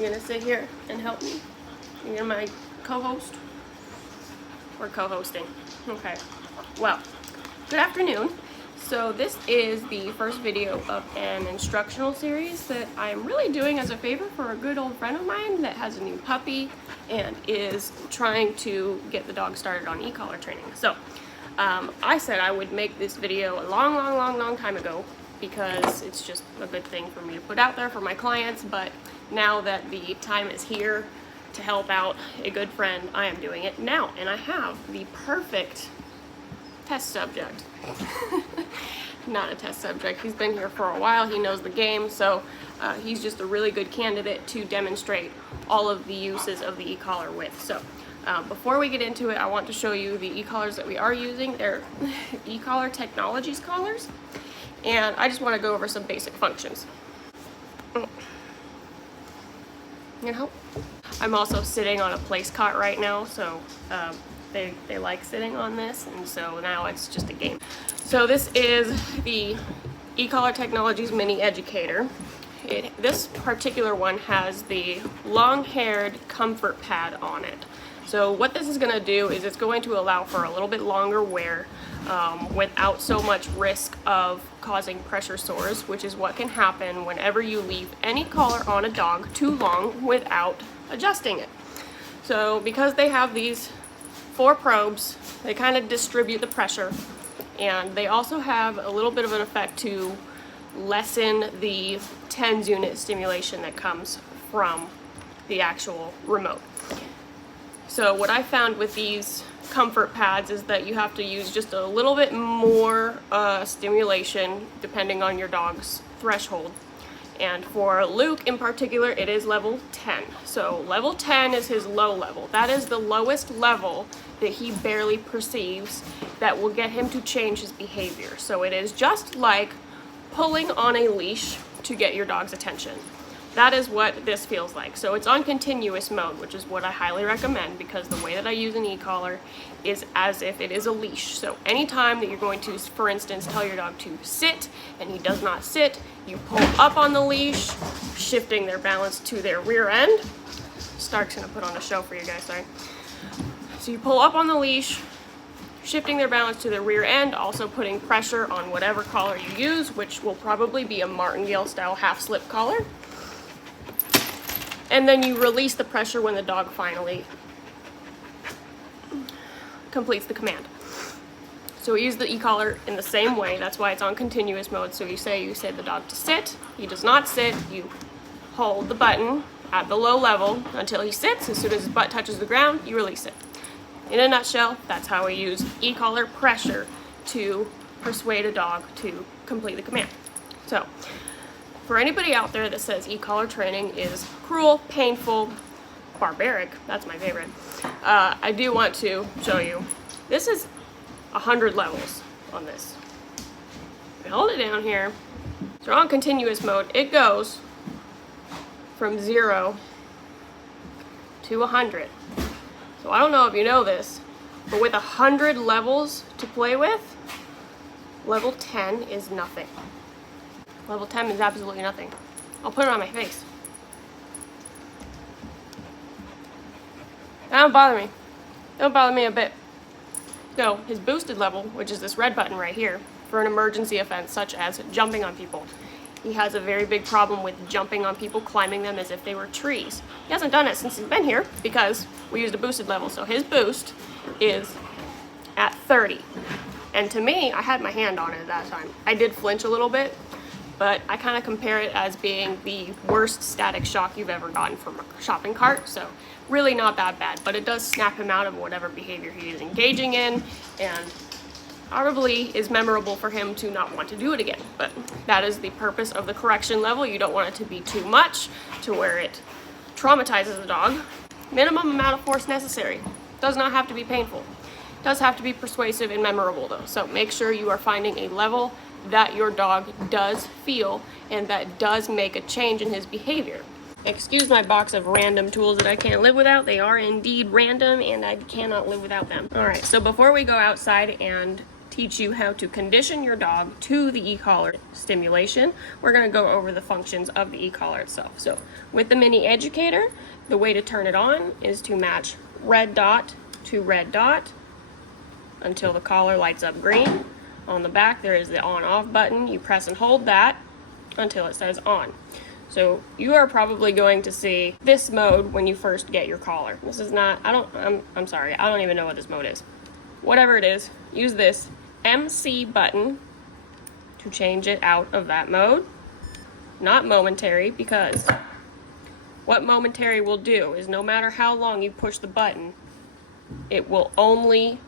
You gonna sit here and help me? You're my co-host? We're co-hosting. Okay. Well, good afternoon. So this is the first video of an instructional series that I'm really doing as a favor for a good old friend of mine that has a new puppy and is trying to get the dog started on e-collar training. So I said I would make this video a long time ago because it's just a good thing for me to put out there for my clients, but now that the time is here to help out a good friend, I am doing it now, and I have the perfect test subject. Not a test subject. He's been here for a while. He knows the game, so he's just a really good candidate to demonstrate all of the uses of the e-collar with. So before we get into it, I want to show you the e-collars that we are using. They're E-collar Technologies collars, and I just want to go over some basic functions. You know, I'm also sitting on a place cot right now, so they like sitting on this, and so now it's just a game. So this is the E-collar Technologies Mini Educator. This particular one has the long-haired comfort pad on it. So what this is going to do is it's going to allow for a little bit longer wear without so much risk of causing pressure sores, which is what can happen whenever you leave any collar on a dog too long without adjusting it. So because they have these 4 probes, they kind of distribute the pressure, and they also have a little bit of an effect to lessen the tens unit stimulation that comes from the actual remote. So what I found with these comfort pads is that you have to use just a little bit more stimulation depending on your dog's threshold. And for Luke in particular, it is level 10. So level 10 is his low level. That is the lowest level that he barely perceives that will get him to change his behavior. So it is just like pulling on a leash to get your dog's attention. That is what this feels like. So it's on continuous mode, which is what I highly recommend, because the way that I use an e-collar is as if it is a leash. So anytime that you're going to, for instance, tell your dog to sit and he does not sit, you pull up on the leash, shifting their balance to their rear end. Stark's gonna put on a show for you guys, sorry. So you pull up on the leash, shifting their balance to their rear end, also putting pressure on whatever collar you use, which will probably be a martingale style half slip collar. And then you release the pressure when the dog finally completes the command. So we use the e-collar in the same way. That's why it's on continuous mode. So you say the dog to sit. He does not sit. You hold the button at the low level until he sits. As soon as his butt touches the ground, you release it. In a nutshell, that's how we use e-collar pressure to persuade a dog to complete the command. So for anybody out there that says e-collar training is cruel, painful, barbaric, that's my favorite, I do want to show you. This is 100 levels on this. We hold it down here. So we're on continuous mode. It goes from 0 to 100. So I don't know if you know this, but with 100 levels to play with, level 10 is nothing. Level 10 is absolutely nothing. I'll put it on my face. That don't bother me. Don't bother me a bit. So his boosted level, which is this red button right here, for an emergency offense such as jumping on people. He has a very big problem with jumping on people, climbing them as if they were trees. He hasn't done it since he's been here because we used a boosted level. So his boost is at 30. And to me, I had my hand on it at that time. I did flinch a little bit, but I kind of compare it as being the worst static shock you've ever gotten from a shopping cart. So really not that bad, but it does snap him out of whatever behavior he is engaging in, and probably is memorable for him to not want to do it again. But that is the purpose of the correction level. You don't want it to be too much to where it traumatizes the dog. Minimum amount of force necessary. Does not have to be painful. Does have to be persuasive and memorable though. So make sure you are finding a level that your dog does feel and that does make a change in his behavior. Excuse my box of random tools that I can't live without. They are indeed random and I cannot live without them. All right, so before we go outside and teach you how to condition your dog to the e-collar stimulation. We're going to go over the functions of the e-collar itself. So with the Mini Educator, the way to turn it on is to match red dot to red dot until the collar lights up green. On the back there is the on-off button. You press and hold that until it says on. So you are probably going to see this mode when you first get your collar. This is not, I'm sorry, I don't even know what this mode is. Whatever it is, use this MC button to change it out of that mode. Not momentary, because what momentary will do is no matter how long you push the button, it will only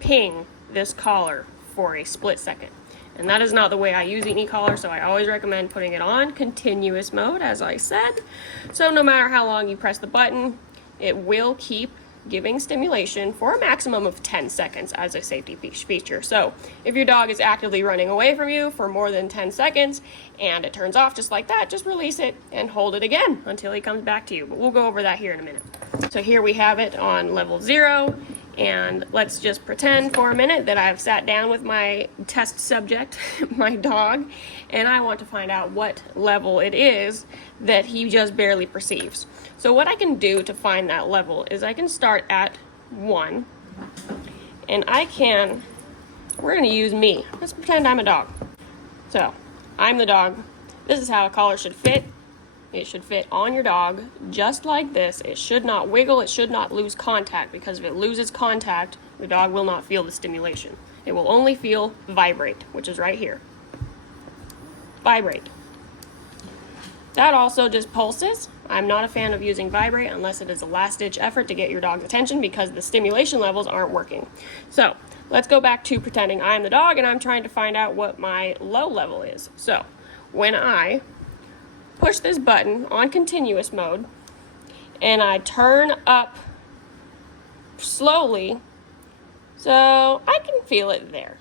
ping this collar for a split second. And that is not the way I use an e-collar, so I always recommend putting it on continuous mode, as I said. So no matter how long you press the button, it will keep giving stimulation for a maximum of 10 seconds as a safety feature. So if your dog is actively running away from you for more than 10 seconds and it turns off just like that, just release it and hold it again until he comes back to you. But we'll go over that here in a minute. So here we have it on level 0. And let's just pretend for a minute that I've sat down with my test subject, my dog, and I want to find out what level it is that he just barely perceives. So what I can do to find that level is I can start at 1, and we're going to use me. Let's pretend I'm a dog. So I'm the dog. This is how a collar should fit. It should fit on your dog just like this. It should not wiggle. It should not lose contact, because if it loses contact, the dog will not feel the stimulation. It will only feel vibrate, which is right here. Vibrate. That also just pulses. I'm not a fan of using vibrate unless it is a last-ditch effort to get your dog's attention, because the stimulation levels aren't working. So let's go back to pretending I'm the dog and I'm trying to find out what my low level is. So when I push this button on continuous mode and I turn up slowly, so I can feel it there.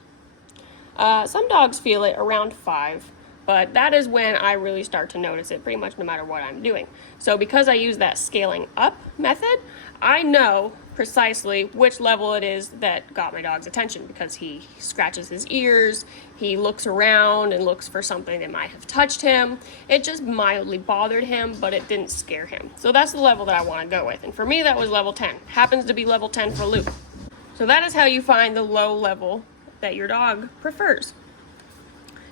Some dogs feel it around 5, but that is when I really start to notice it, pretty much no matter what I'm doing. So because I use that scaling up method, I know precisely which level it is that got my dog's attention, because he scratches his ears, he looks around and looks for something that might have touched him. It just mildly bothered him, but it didn't scare him. So that's the level that I want to go with. And for me, that was level 10. Happens to be level 10 for Luke. So that is how you find the low level that your dog prefers.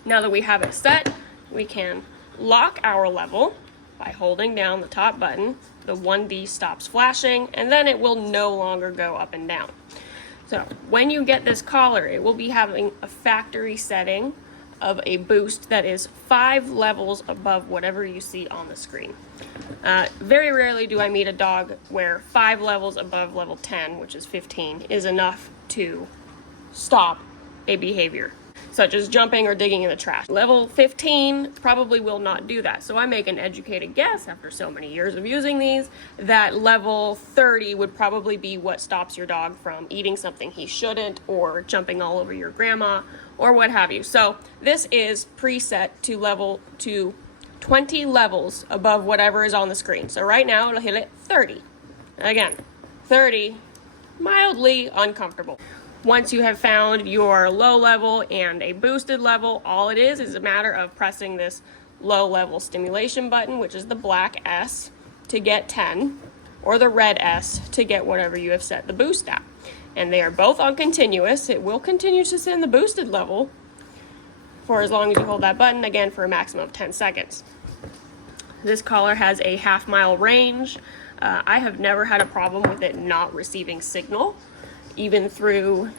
Now that we have it set, we can lock our level by holding down the top button. The 1D stops flashing, and then it will no longer go up and down. So when you get this collar, it will be having a factory setting of a boost that is 5 levels above whatever you see on the screen. Very rarely do I meet a dog where 5 levels above level 10, which is 15, is enough to stop a behavior, such as jumping or digging in the trash. Level 15 probably will not do that. So I make an educated guess, after so many years of using these, that level 30 would probably be what stops your dog from eating something he shouldn't, or jumping all over your grandma, or what have you. So this is preset to 20 levels above whatever is on the screen. So right now it'll hit it 30. Again, 30, mildly uncomfortable. Once you have found your low level and a boosted level, all it is a matter of pressing this low level stimulation button, which is the black S, to get 10, or the red S to get whatever you have set the boost at. And they are both on continuous. It will continue to send the boosted level for as long as you hold that button, again for a maximum of 10 seconds. This collar has a half-mile range. I have never had a problem with it not receiving signal, even through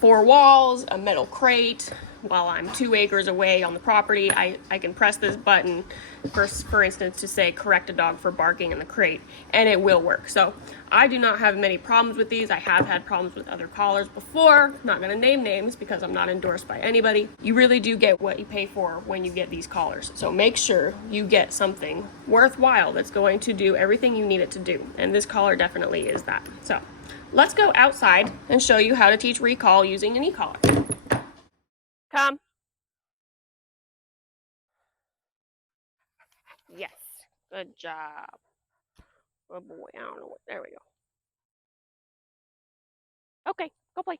4 walls, a metal crate. While I'm 2 acres away on the property, I can press this button, for instance, to say correct a dog for barking in the crate, and it will work. So I do not have many problems with these. I have had problems with other collars before. Not going to name names because I'm not endorsed by anybody. You really do get what you pay for when you get these collars. So make sure you get something worthwhile that's going to do everything you need it to do. And this collar definitely is that. So let's go outside and show you how to teach recall using an e-collar. Come. Yes. Good job. Oh boy, I don't know what. There we go. Okay, go play.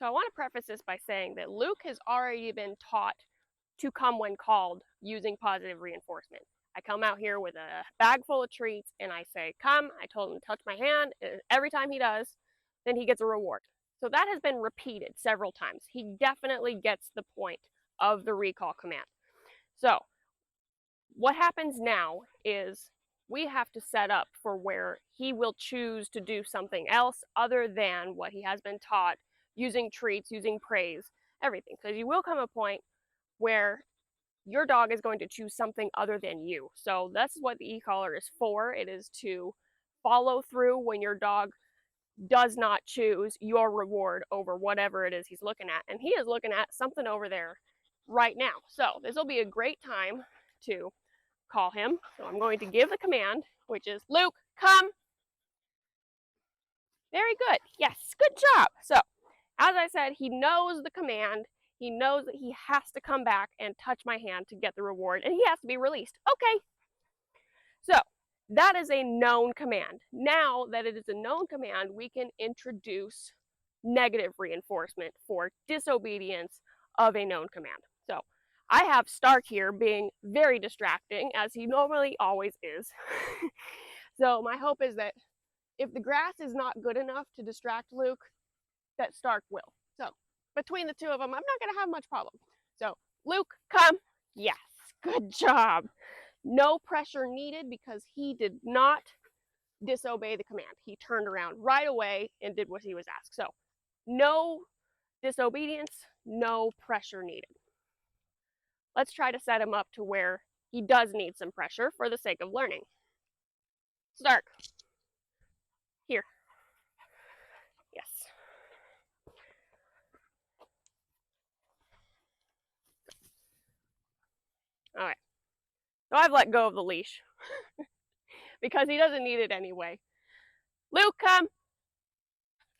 So I want to preface this by saying that Luke has already been taught to come when called using positive reinforcement. I come out here with a bag full of treats and I say, come. I told him to touch my hand. Every time he does, then he gets a reward. So that has been repeated several times. He definitely gets the point of the recall command. So what happens now is we have to set up for where he will choose to do something else other than what he has been taught, using treats, using praise, everything. Because you will come a point where your dog is going to choose something other than you. So that's what the e-collar is for. It is to follow through when your dog does not choose your reward over whatever it is he's looking at. And he is looking at something over there right now. So this will be a great time to call him. So I'm going to give the command, which is Luke, come. Very good. Yes, good job. So as I said, he knows the command. He knows that he has to come back and touch my hand to get the reward, and he has to be released. Okay. So that is a known command. Now that it is a known command, we can introduce negative reinforcement for disobedience of a known command. So I have Stark here being very distracting, as he normally always is. So my hope is that if the grass is not good enough to distract Luke, that Stark will. So between the two of them, I'm not going to have much problem. So Luke, come. Yes, good job. No pressure needed because he did not disobey the command. He turned around right away and did what he was asked. So no disobedience, no pressure needed. Let's try to set him up to where he does need some pressure for the sake of learning. Stark. Here. Yes. All right. So I've let go of the leash because he doesn't need it anyway. Luke, come.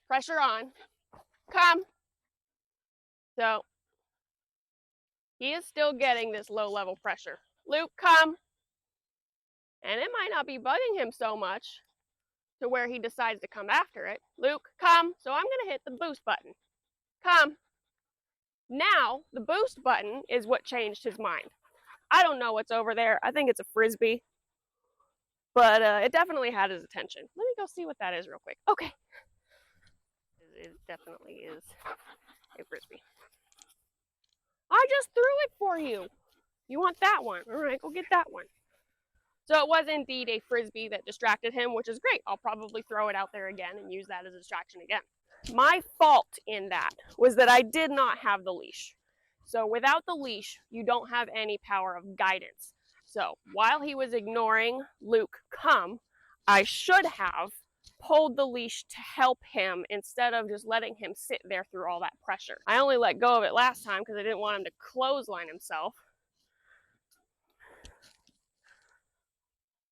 Pressure on. Come. So he is still getting this low level pressure. Luke, come. And it might not be bugging him so much to where he decides to come after it. Luke, come. So I'm going to hit the boost button. Come. Now, the boost button is what changed his mind. I don't know what's over there. I think it's a Frisbee. But it definitely had his attention. Let me go see what that is real quick. Okay. It definitely is a Frisbee. I just threw it for you. You want that one? All right, go get that one. So it was indeed a Frisbee that distracted him, which is great. I'll probably throw it out there again and use that as a distraction again. My fault in that was that I did not have the leash. So without the leash, you don't have any power of guidance. So while he was ignoring Luke come, I should have pulled the leash to help him instead of just letting him sit there through all that pressure. I only let go of it last time because I didn't want him to clothesline himself.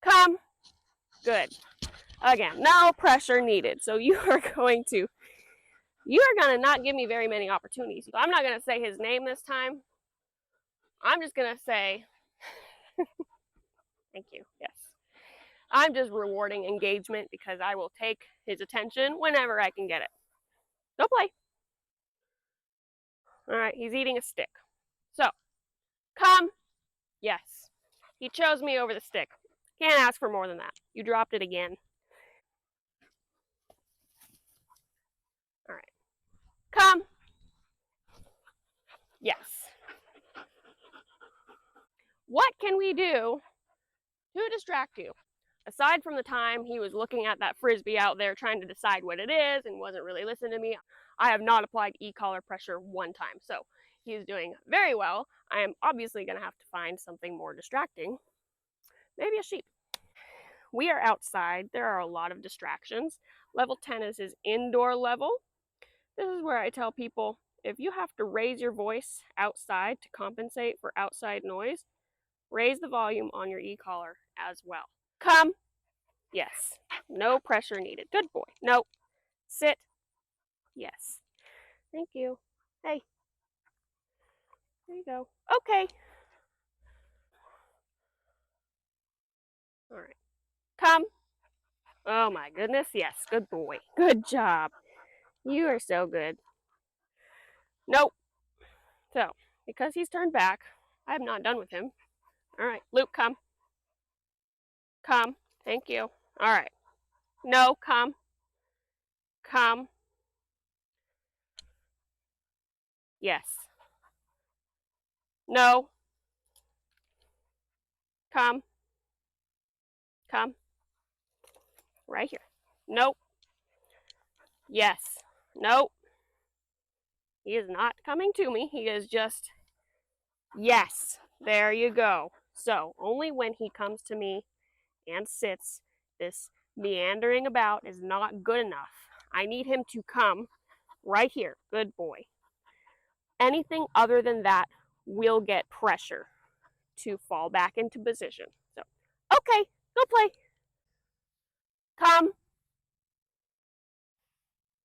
Come. Good. Again, no pressure needed. So you are going to not give me very many opportunities. So I'm not going to say his name this time. I'm just going to say, thank you, yes. I'm just rewarding engagement because I will take his attention whenever I can get it. Go play. All right, he's eating a stick. So, come. Yes. He chose me over the stick. Can't ask for more than that. You dropped it again. All right. Come. Yes. What can we do to distract you? Aside from the time he was looking at that Frisbee out there trying to decide what it is and wasn't really listening to me, I have not applied e-collar pressure one time. So he's doing very well. I am obviously going to have to find something more distracting. Maybe a sheep. We are outside. There are a lot of distractions. Level 10 is his indoor level. This is where I tell people, if you have to raise your voice outside to compensate for outside noise, raise the volume on your e-collar as well. Come. Yes. No pressure needed. Good boy. Nope. Sit. Yes. Thank you. Hey. There you go. Okay. All right. Come. Oh my goodness. Yes. Good boy. Good job. You are so good. Nope. So, because he's turned back, I am not done with him. All right, Luke, come. Come. Thank you. All right. No, come. Come. Yes. No. Come. Come. Right here. Nope. Yes. Nope. He is not coming to me. He is just, yes. There you go. So, only when he comes to me and sits, this meandering about is not good enough. I need him to come right here. Good boy. Anything other than that will get pressure to fall back into position. So, okay, go play. Come.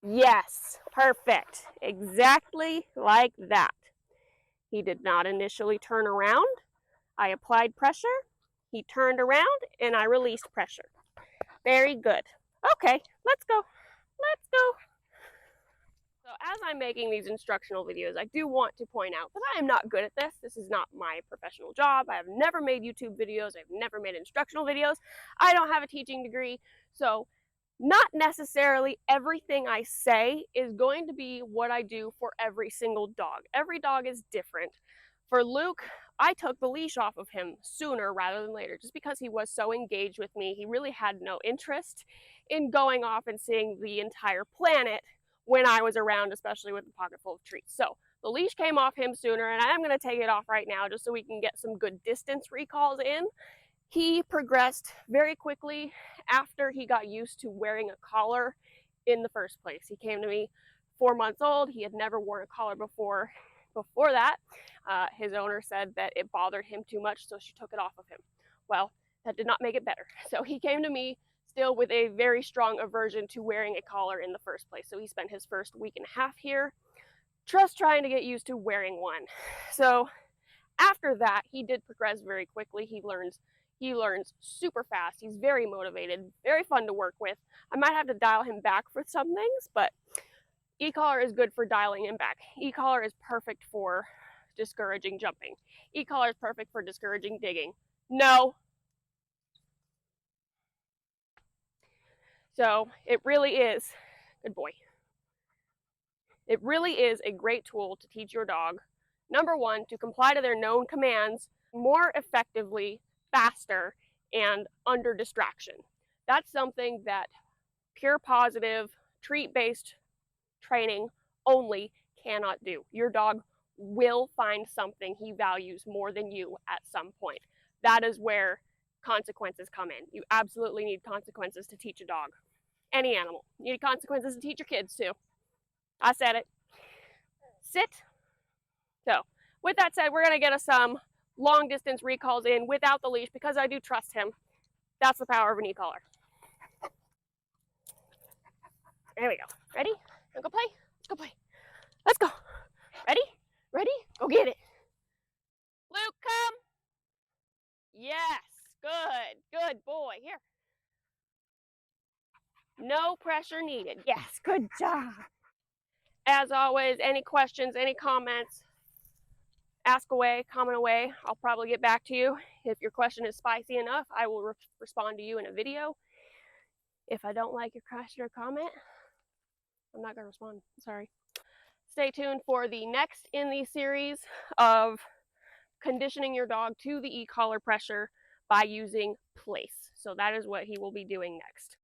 Yes, perfect. Exactly like that. He did not initially turn around. I applied pressure. He turned around and I released pressure. Very good. Okay, let's go. Let's go. So as I'm making these instructional videos, I do want to point out that I am not good at this. This is not my professional job. I have never made YouTube videos. I've never made instructional videos. I don't have a teaching degree. So not necessarily everything I say is going to be what I do for every single dog. Every dog is different. For Luke, I took the leash off of him sooner rather than later, just because he was so engaged with me. He really had no interest in going off and seeing the entire planet when I was around, especially with a pocket full of treats. So the leash came off him sooner, and I'm going to take it off right now just so we can get some good distance recalls in. He progressed very quickly after he got used to wearing a collar in the first place. He came to me 4 months old. He had never worn a collar before. Before that, his owner said that it bothered him too much, so she took it off of him. Well, that did not make it better. So he came to me still with a very strong aversion to wearing a collar in the first place. So he spent his first week and a half here just trying to get used to wearing one. So after that, he did progress very quickly. He learns super fast. He's very motivated, very fun to work with. I might have to dial him back for some things, but E-collar is good for dialing him back. E-collar is perfect for discouraging jumping. E-collar is perfect for discouraging digging. No. So it really is, good boy. It really is a great tool to teach your dog, number one, to comply to their known commands more effectively, faster, and under distraction. That's something that pure positive, treat-based training only cannot do. Your dog will find something he values more than you at some point. That is where consequences come in. You absolutely need consequences to teach a dog. Any animal. You need consequences to teach your kids too. I said it. Sit. So, with that said, we're going to get us some long distance recalls in without the leash because I do trust him. That's the power of an e-collar. There we go. Ready? Let's go play. Let's go play. Let's go. Ready? Ready? Go get it. Luke, come. Yes. Good. Good boy. Here. No pressure needed. Yes. Good job. As always, any questions, any comments, ask away, comment away. I'll probably get back to you. If your question is spicy enough, I will respond to you in a video. If I don't like your question or comment, I'm not going to respond. Sorry. Stay tuned for the next in the series of conditioning your dog to the e-collar pressure by using place. So that is what he will be doing next.